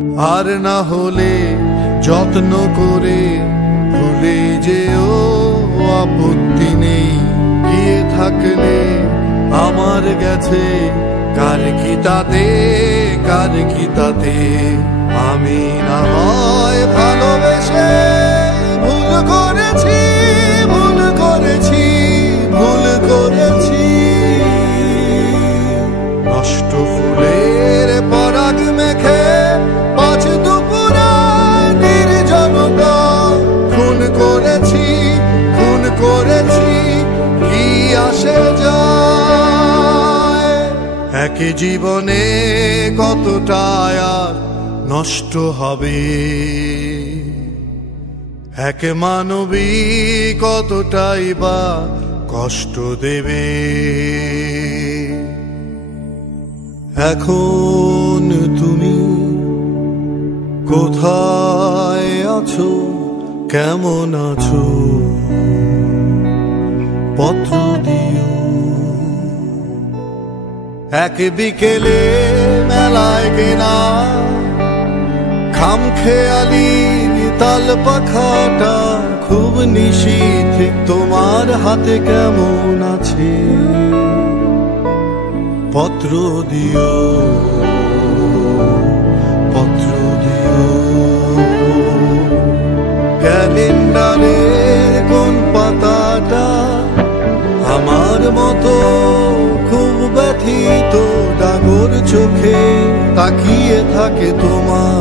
আর না হলে যত্ন করে ভুলে যেও, আপত্তি নেই। গিয়ে থাকলে আমার গেছে, কার কি তাতে, কার কি তাতে। আমি না হয় ভালোবেসে ভুল করেছি, ভুল করেছি, ভুল করেছি। নষ্ট ফুলের পরাগ মেখে পাঁচ দুপুরা নির্জনতা খুন করেছি, খুন করেছি। কি আসে যায় এক জীবনে, কতটা আর নষ্ট হবে এক মানবী, কতটাই বা কষ্ট দেবে। এখন তুমি কোথায় আছো, কেমন আছো, পত্র দিও। এক বিকেলে মেলায় কেনা খামখেয়ালি তাল পাখাটা খুব নিশীথ, তোমার হাতে কেমন আছে, পত্র দিও, পত্র দিও। ক্যালেন্ডারের কোন পাতাটা আমার মতো খুব ব্যথিত ডাগর চোখে তাকিয়ে থাকে তোমার